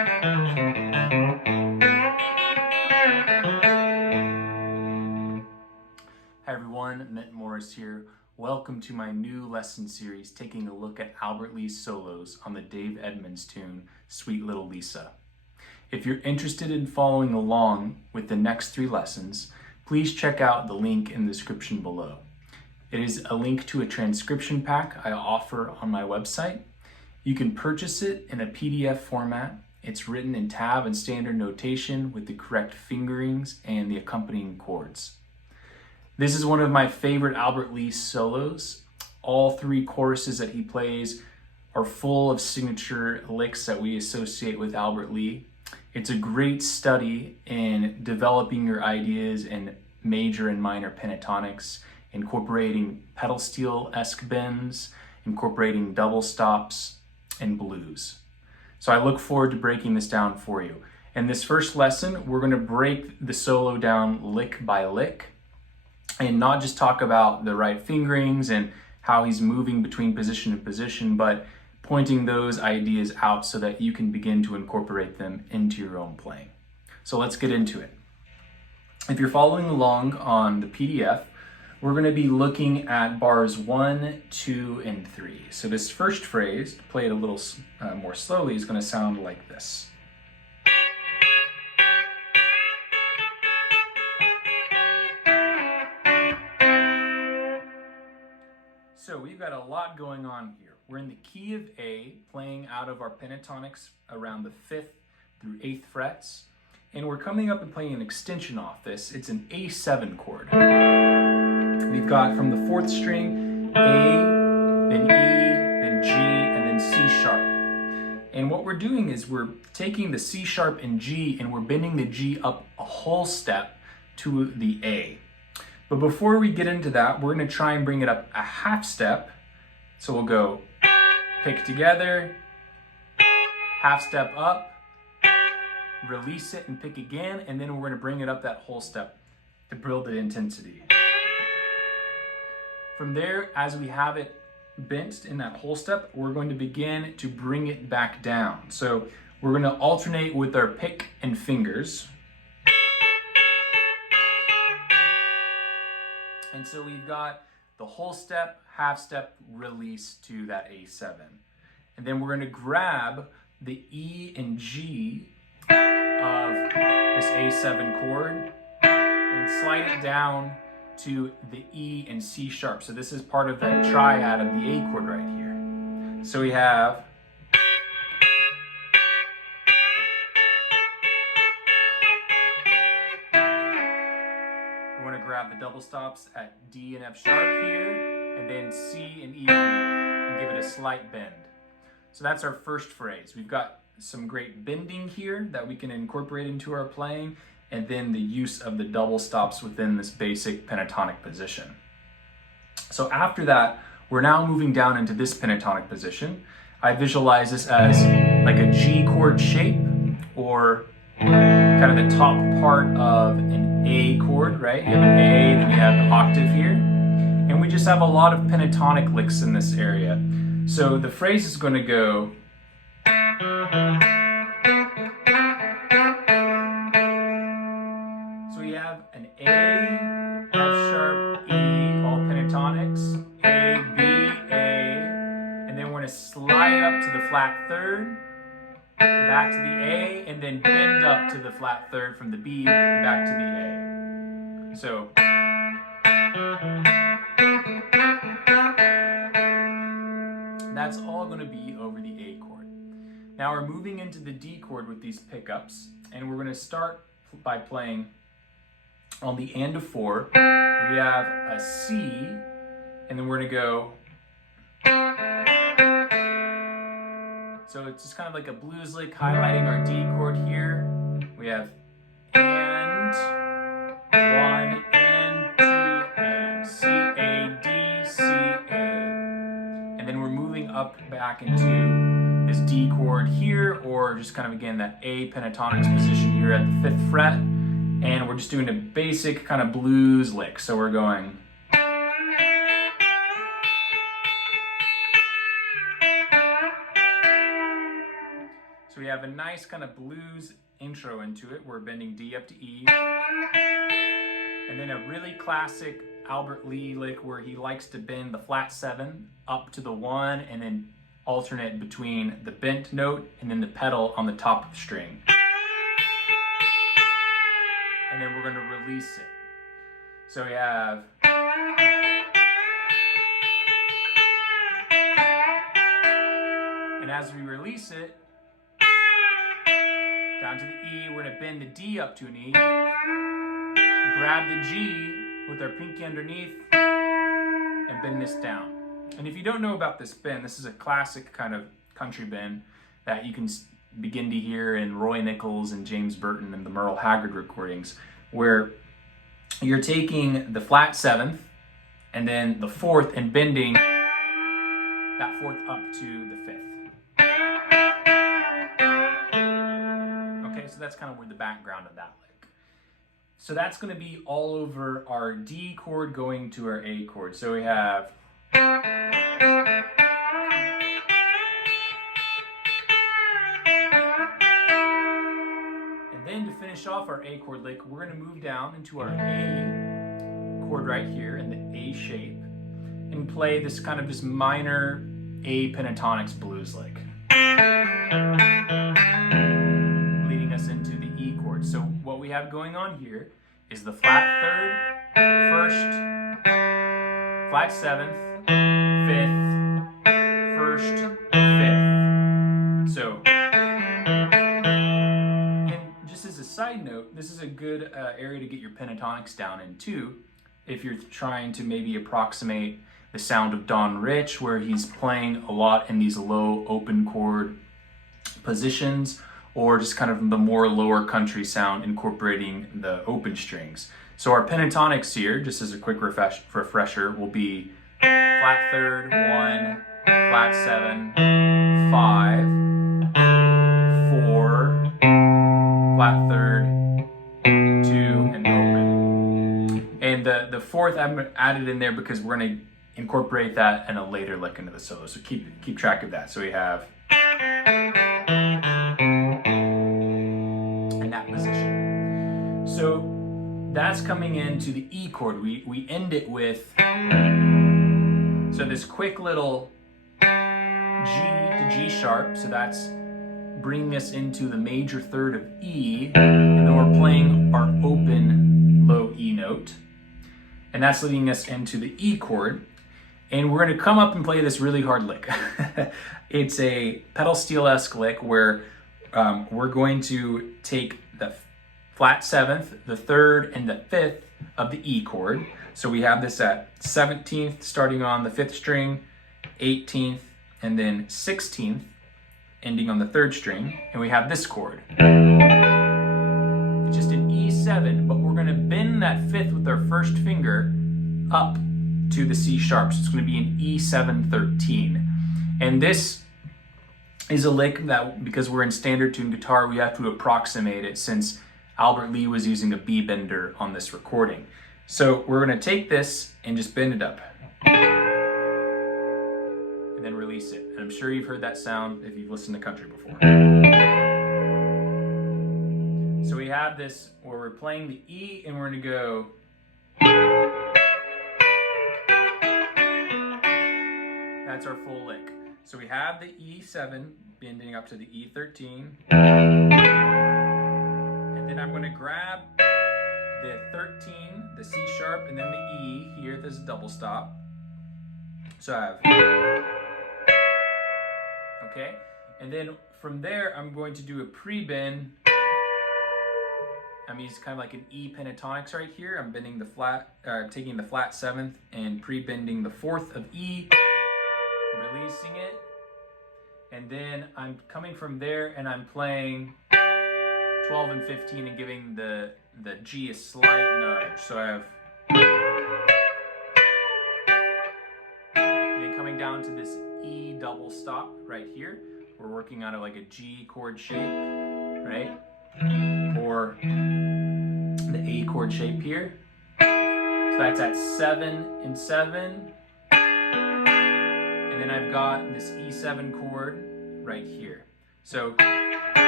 Hi everyone, Ment here. Welcome to my new lesson series taking a look at Albert Lee's solos on the Dave Edmund's tune, Sweet Little Lisa. If you're interested in following along with the next 3 lessons, please check out the link in the description below. It is a link to a transcription pack I offer on my website. You can purchase it in a PDF format. It's written in tab and standard notation with the correct fingerings and the accompanying chords. This is one of my favorite Albert Lee solos. All 3 choruses that he plays are full of signature licks that we associate with Albert Lee. It's a great study in developing your ideas in major and minor pentatonics, incorporating pedal steel-esque bends, incorporating double stops, and blues. So I look forward to breaking this down for you. In this first lesson, we're going to break the solo down lick by lick, and not just talk about the right fingerings and how he's moving between position and position, but pointing those ideas out so that you can begin to incorporate them into your own playing. So let's get into it. If you're following along on the PDF, we're going to be looking at bars 1, 2, and 3. So this first phrase, to play it a little more slowly, is going to sound like this. So we've got a lot going on here. We're in the key of A, playing out of our pentatonics around the 5th through 8th frets. And we're coming up and playing an extension off this. It's an A7 chord. We've got from the 4th string, A, then E, then G, and then C sharp. And what we're doing is we're taking the C sharp and G and we're bending the G up a whole step to the A. But before we get into that, we're going to try and bring it up a half step. So we'll go pick together, half step up, release it and pick again, and then we're going to bring it up that whole step to build the intensity. From there, as we have it bent in that whole step, we're going to begin to bring it back down. So we're going to alternate with our pick and fingers. And so we've got the whole step, half step, release to that A7. And then we're going to grab the E and G of this A7 chord and slide it down to the E and C sharp. So this is part of that triad of the A chord right here. So we have grab the double stops at D and F sharp here, and then C and E here, and give it a slight bend. So that's our first phrase. We've got some great bending here that we can incorporate into our playing, and then the use of the double stops within this basic pentatonic position. So after that, we're now moving down into this pentatonic position. I visualize this as like a G chord shape, or kind of the top part of an A chord, right? You have an A, then you have the octave here. And we just have a lot of pentatonic licks in this area. So the phrase is going to go. So we have an A, F sharp, E, all pentatonics, A, B, A, and then we're going to slide up to the flat third, back to the A, and then bend up to the flat third from the B back to the A. So that's all going to be over the A chord. Now we're moving into the D chord with these pickups, and we're going to start by playing on the and of 4. We have a C, and then we're going to go. So it's just kind of like a blues lick highlighting our D chord here. We have and, 1, and, 2, and, C, A, D, C, A. And then we're moving up back into this D chord here, or just kind of again that A pentatonics position here at the 5th fret. And we're just doing a basic kind of blues lick. So we're going. So we have a nice kind of blues intro into it. We're bending D up to E. And then a really classic Albert Lee lick where he likes to bend the flat 7 up to the 1 and then alternate between the bent note and then the pedal on the top of the string. And then we're going to release it. So we have... And as we release it, down to the E, we're going to bend the D up to an E, grab the G with our pinky underneath, and bend this down. And if you don't know about this bend, this is a classic kind of country bend that you can begin to hear in Roy Nichols and James Burton and the Merle Haggard recordings, where you're taking the flat 7th and then the 4th and bending that 4th up to the 5th. Okay, so that's kind of where the background of that lick. So that's going to be all over our D chord going to our A chord. So we have... And then to finish off our A chord lick, we're going to move down into our A chord right here in the A shape and play this kind of just minor A pentatonics blues lick, leading us into the E chord. So what we have going on here is the flat 3rd, 1st, flat 7th, 5th, 1st, 5th. So, and just as a side note, this is a good area to get your pentatonics down in too, if you're trying to maybe approximate the sound of Don Rich, where he's playing a lot in these low open chord positions, or just kind of the more lower country sound incorporating the open strings. So our pentatonics here, just as a quick refresher, will be flat 3rd, 1, flat 7, 5, 4, flat 3rd, 2, and open. And the 4th I'm added in there because we're going to incorporate that in a later lick into the solo. So keep track of that. So we have in that position. So that's coming into the E chord. We end it with, so this quick little G to G sharp. So that's bringing us into the major 3rd of E, and then we're playing our open low E note. And that's leading us into the E chord. And we're going to come up and play this really hard lick. It's a pedal steel-esque lick where we're going to take the flat 7th, the 3rd, and the 5th of the E chord. So we have this at 17th, starting on the 5th string, 18th, and then 16th, ending on the 3rd string. And we have this chord. It's just an E7, but we're going to bend that 5th with our 1st finger up to the C sharp. So it's going to be an E7-13. And this is a lick that, because we're in standard tune guitar, we have to approximate it since Albert Lee was using a B bender on this recording. So we're going to take this and just bend it up. And then release it. And I'm sure you've heard that sound if you've listened to country before. So we have this where we're playing the E and we're going to go... That's our full lick. So we have the E7 bending up to the E13. And then I'm going to grab the 13, the C sharp, and then the E here. This is double stop. So I have... Okay. And then from there, I'm going to do a pre-bend. I'm using kind of like an E pentatonics right here. I'm bending the flat, taking the flat 7th and pre-bending the 4th of E. Releasing it, and then I'm coming from there and I'm playing 12 and 15 and giving the G a slight nudge. So I have, and then coming down to this E double stop right here. We're working on it like a G chord shape, right? Or the A chord shape here. So that's at 7 and 7. And then I've got this E7 chord right here. So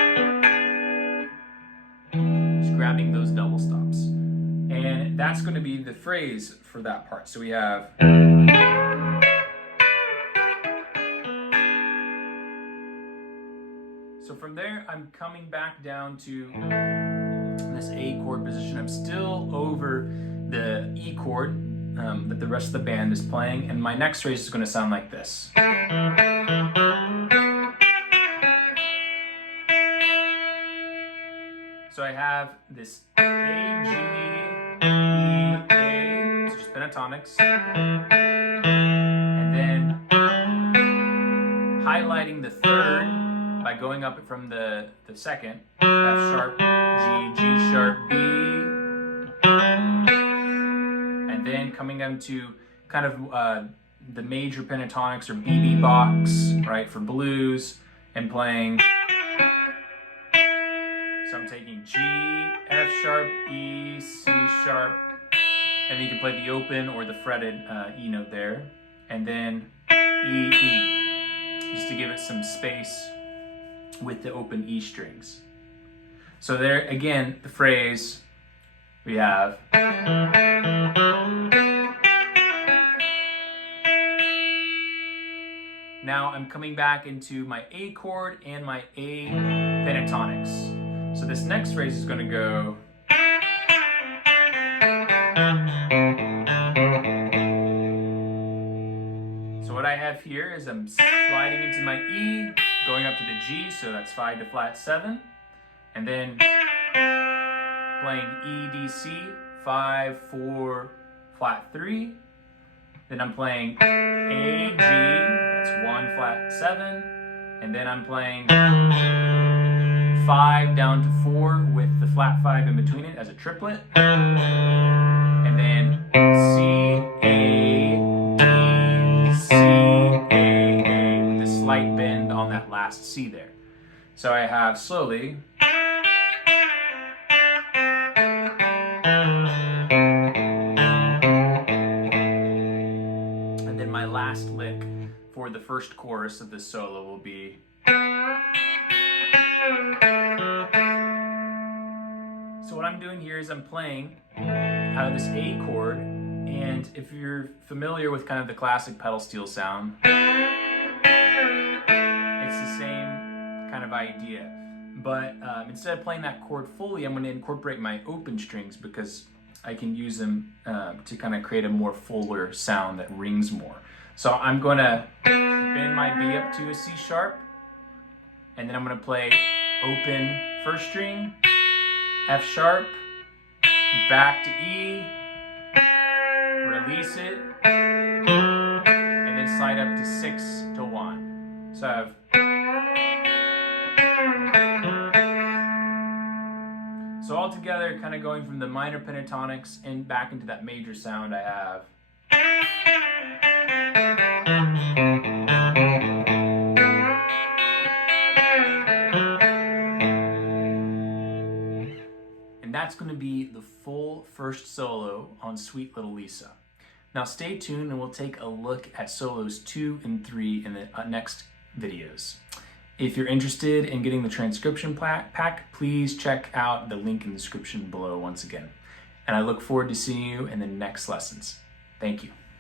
Just grabbing those double stops. And that's going to be the phrase for that part. So we have... So from there, I'm coming back down to this A chord position. I'm still over the E chord that the rest of the band is playing, and my next phrase is going to sound like this. So I have this A, G, E, A, so just pentatonics, and then highlighting the third by going up from the second, F sharp, G, G sharp, B, and then coming down to kind of the major pentatonics or BB box, right, for blues, and playing. So I'm taking G, F sharp, E, C sharp, and then you can play the open or the fretted E note there, and then E, E, just to give it some space with the open E strings. So there, again, the phrase we have. Now I'm coming back into my A chord and my A pentatonics. So this next phrase is going to go. So what I have here is I'm sliding into my E, going up to the G, so that's 5 to flat 7, and then playing E, D, C, 5, 4, flat 3. Then I'm playing A, G, that's 1, flat 7, and then I'm playing 5 down to 4 with the flat 5 in between it as a triplet, and then C, A, D, C, A, with a slight bend on that last C there. So I have slowly. And then my last lick for the first chorus of this solo will be. So what I'm doing here is I'm playing out of this A chord, and if you're familiar with kind of the classic pedal steel sound, it's the same kind of idea. But instead of playing that chord fully, I'm going to incorporate my open strings because I can use them to kind of create a more fuller sound that rings more. So I'm going to bend my B up to a C sharp, and then I'm going to play open first string, F sharp, back to E, release it, and then slide up to 6 to 1. So I have. So all together, kind of going from the minor pentatonics and back into that major sound I have. And that's going to be the full first solo on Sweet Little Lisa. Now stay tuned and we'll take a look at solos 2 and 3 in the next videos. If you're interested in getting the transcription pack, please check out the link in the description below once again. And I look forward to seeing you in the next lessons. Thank you.